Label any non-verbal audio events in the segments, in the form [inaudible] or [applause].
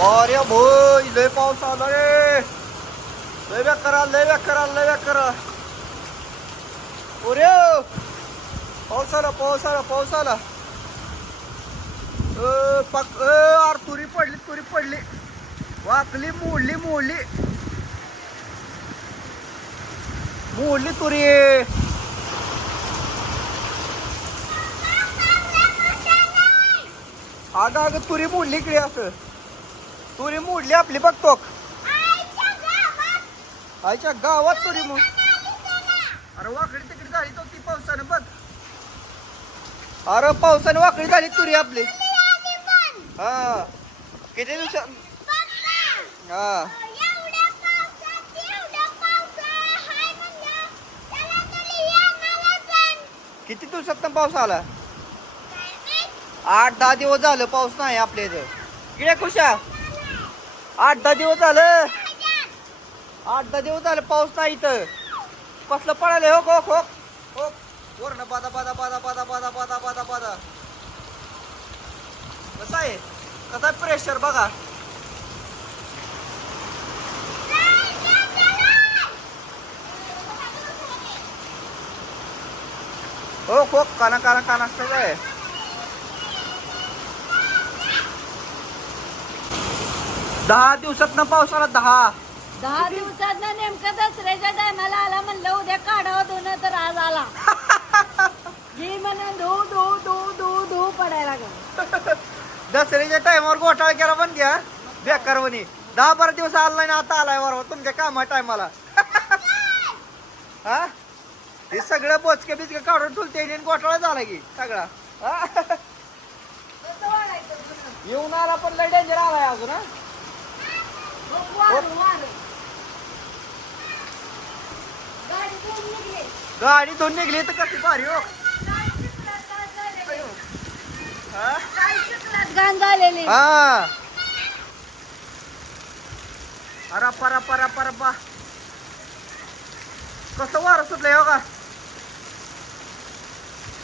अरे भोय लय पाऊस आला रे। लय व्या करा लय व्या करा लय व्या करा। अरे पाऊस आला पाऊस आला पाऊस आला अ, पक अ, तुरी पडली तुरी पडली। वाकली मोडली मोडली। मोडली तुरी। अगं अगं तुरी मोडली इकडे असं. तुरी मोडली आपली बघतो आईच्या गावात. तुरी मोड अरे वाकडी तिकडे झाली तो ती पावसानं बघ. अरे पावसानं वाकडी झाली तुरी आपली. हा. किती दिवसात हा. किती दिवसात पाऊस आला? आठ दहा दिवस झालं पाऊस नाही आपल्या इथं. किडे खुशा. आठ दहा दिवस झालं. आठ दहा दिवस झालं पाऊस नाही इथं. कसलं पडायला हो हो हो हो वरण बादा बादा बादा बादा बादा बादा बादा बादा कसं आहे? कसा प्रेशर बघा. हो हो काना काना काना सगळं आहे? दहा दिवसात ना पाऊस आला दहा. दहा दिवसात ना नेमकं दसऱ्याच्या टायमाला आला म्हणलं उद्या काढावं धुणं तर आज आला. [laughs] घे म्हणून धू धू धू धू धू पडायला लागला. [laughs] दसऱ्याच्या टायमावर घोटाळा केला पण घ्या. बेकार म्हणे. दहा बारा दिवस आला नाही ना आता आलाय बरोबर तुमच्या कामा टायमाला. [laughs] हा? हे सगळं बोचके बिचके काढून ठुलते आणि घोटाळा झाला की सगळा. हा? येऊन आला पण लय डेंजर आलाय अजून हा. गाडी दोन निघली. तर कशी भारी हो. कस वार सुटल कस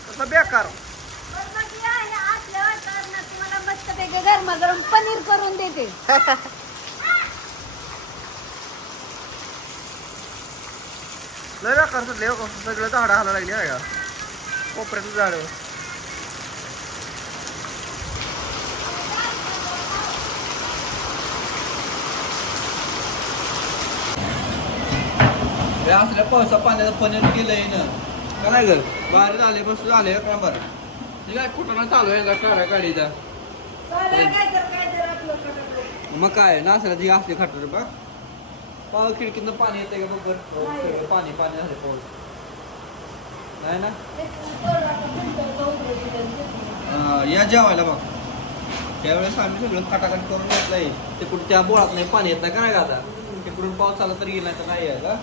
कसं वारं हो बेकार हो. गरमा गरम पनीर करून देते. [laughs] लय बेकार सुटले सगळं झाडं हाला लागली आहे का कोपऱ्यातलं झाड. असल्या पावसा पाण्याचं पनीर केलंय ना काय ग बाहेर झाले बस झाले का बरं ठीक आहे कुठं चालू आहे काढा गाडीचा? काय काय. मग काय नासराची असली खाटर बा पाव खिडकीतनं पाणी येते का बघ पाणी पाणी झाले पाऊस. नाही ना? या जेवायला बघ. त्यावेळेस आम्ही सगळं काटाकाट करून घेतलंय. तिकडून त्या बोळात नाही पाणी येत नाही का नाही का आता तिकडून पाऊस आला तरी गेला तर नाही यायला.